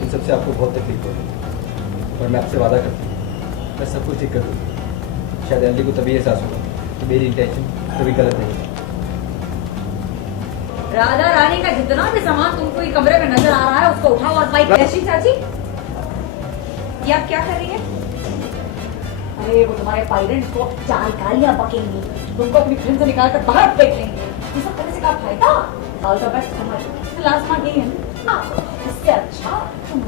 इन सबसे आपको बहुत तकलीफ होगी, और मैं आपसे वादा करता हूँ मैं सब कुछ ठीक कर दूँगा। शायद एली को तभी एहसास होगा कि मेरी इंटेंशन कभी गलत नहीं है। राधा रानी का जितना भी सामान तुमको ये कमरे में नजर आ रहा है उसको उठाओ और बाइक। ऐसी चाची, ये आप क्या कर रही है? अरे वो तुम्हारे पेरेंट्स को 4 गालियां बकेंगे, तुमको अपनी फ्रेंड से निकाल कर बाहर फेंक लेंगे। ये सब करने से क्या फायदा? ऑल द बेस्ट समझ। लास्ट मार्क यही है ना, इससे अच्छा तुम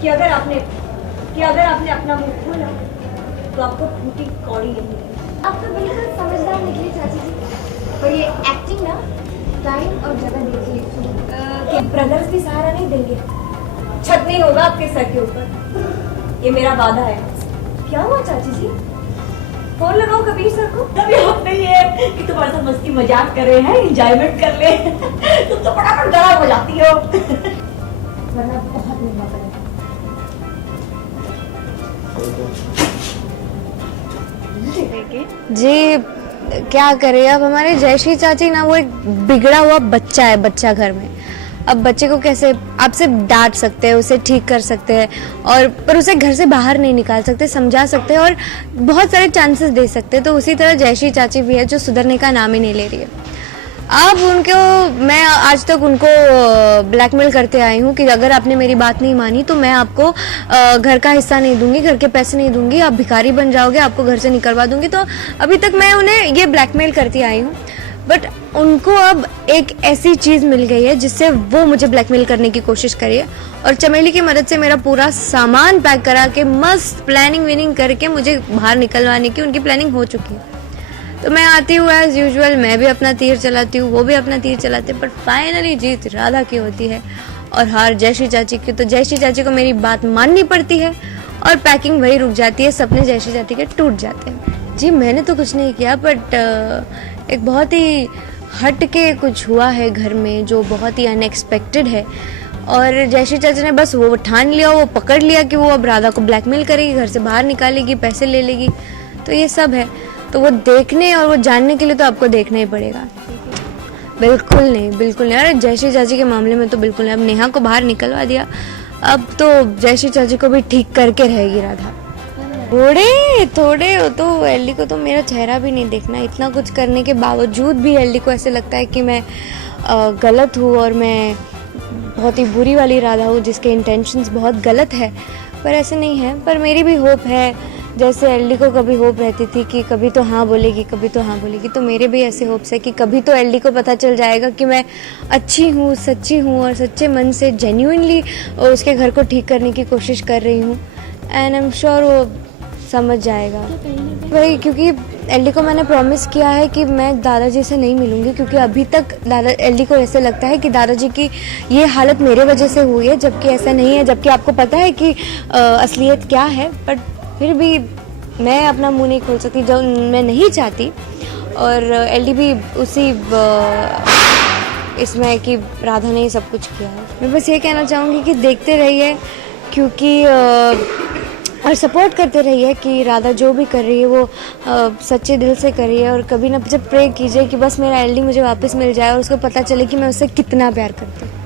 कि अगर आपने अपना मुंह खोला तो आपको फूटी कौड़ी नहीं मिलेगी। आप तो बिल्कुल समझदार निकली चाची जी, पर ये एक्टिंग ना टाइम और जगह देखिए। ब्रदर्स भी सहारा नहीं देंगे, छत नहीं होगा आपके सर के ऊपर, ये मेरा वादा है। क्या हुआ चाची जी? फोन लगाओ कबीर सर को। कभी हम नहीं है कि तुम्हारे साथ मस्ती मजाक कर रहे हैं, एंजॉयमेंट कर ले तुम तो फटाफट गला हो जाती हो वरना बहुत महंगा पड़ेगा। जी क्या करें, अब हमारे जयश्री चाची ना वो एक बिगड़ा हुआ बच्चा है, बच्चा घर में। अब बच्चे को कैसे आप सिर्फ डांट सकते हैं, उसे ठीक कर सकते हैं, और पर उसे घर से बाहर नहीं निकाल सकते, समझा सकते हैं और बहुत सारे चांसेस दे सकते हैं। तो उसी तरह जयश्री चाची भी है जो सुधरने का नाम ही नहीं ले रही है। अब उनको मैं आज तक उनको ब्लैकमेल करते आई हूँ कि अगर आपने मेरी बात नहीं मानी तो मैं आपको घर का हिस्सा नहीं दूंगी, घर के पैसे नहीं दूंगी, आप भिखारी बन जाओगे, आपको घर से निकलवा दूंगी। तो अभी तक मैं उन्हें ये ब्लैकमेल करती आई हूँ, बट उनको अब एक ऐसी चीज़ मिल गई है जिससे वो मुझे ब्लैकमेल करने की कोशिश करी है, और चमेली की मदद से मेरा पूरा सामान पैक करा के मस्त प्लानिंग विनिंग करके मुझे बाहर निकलवाने की उनकी प्लानिंग हो चुकी है। तो मैं आती हूँ एज यूजुअल, मैं भी अपना तीर चलाती हूँ, वो भी अपना तीर चलाते हैं, बट फाइनली जीत राधा की होती है और हार जयश्री चाची की। तो जयश्री चाची को मेरी बात माननी पड़ती है और पैकिंग वही रुक जाती है, सपने जयश्री चाची के टूट जाते हैं। जी मैंने तो कुछ नहीं किया, बट एक बहुत ही हट के कुछ हुआ है घर में जो बहुत ही अनएक्सपेक्टेड है, और जयश्री चाची ने बस वो ठान लिया, वो पकड़ लिया कि वो अब राधा को ब्लैकमेल करेगी, घर से बाहर निकालेगी, पैसे ले लेगी। तो ये सब है, तो वो देखने और वो जानने के लिए तो आपको देखना ही पड़ेगा। बिल्कुल नहीं, बिल्कुल नहीं। अरे जयश्री चाची के मामले में तो बिल्कुल नहीं। अब नेहा को बाहर निकलवा दिया, अब तो जयश्री चाची को भी ठीक करके रहेगी राधा। थोड़े तो एली को तो मेरा चेहरा भी नहीं देखना। इतना कुछ करने के बावजूद भी एली को ऐसे लगता है कि मैं गलत हूँ और मैं बहुत ही बुरी वाली राधा हूँ जिसके इंटेंशंस बहुत गलत है, पर ऐसे नहीं है। पर मेरी भी होप है, जैसे एली को कभी होप रहती थी कि कभी तो हाँ बोलेगी, कभी तो हाँ बोलेगी, तो मेरे भी ऐसे होप्स है कि कभी तो एली को पता चल जाएगा कि मैं अच्छी हूँ, सच्ची हूँ और सच्चे मन से जेन्युइनली उसके घर को ठीक करने की कोशिश कर रही हूँ, एंड आई एम श्योर वो समझ जाएगा। वही, क्योंकि एली को मैंने प्रॉमिस किया है कि मैं दादाजी से नहीं मिलूंगी, क्योंकि अभी तक एली को ऐसे लगता है कि दादाजी की ये हालत मेरे वजह से हुई है, जबकि ऐसा नहीं है, जबकि आपको पता है कि असलियत क्या है। बट फिर भी मैं अपना मुंह नहीं खोल सकती जब मैं नहीं चाहती, और एली भी उसी इसमें कि राधा ने सब कुछ किया है। मैं बस ये कहना चाहूँगी कि देखते रहिए, क्योंकि और सपोर्ट करते रहिए कि राधा जो भी कर रही है वो सच्चे दिल से कर रही है, और कभी ना जब प्रे कीजिए कि बस मेरा एली मुझे वापस मिल जाए और उसको पता चले कि मैं उससे कितना प्यार करती हूँ।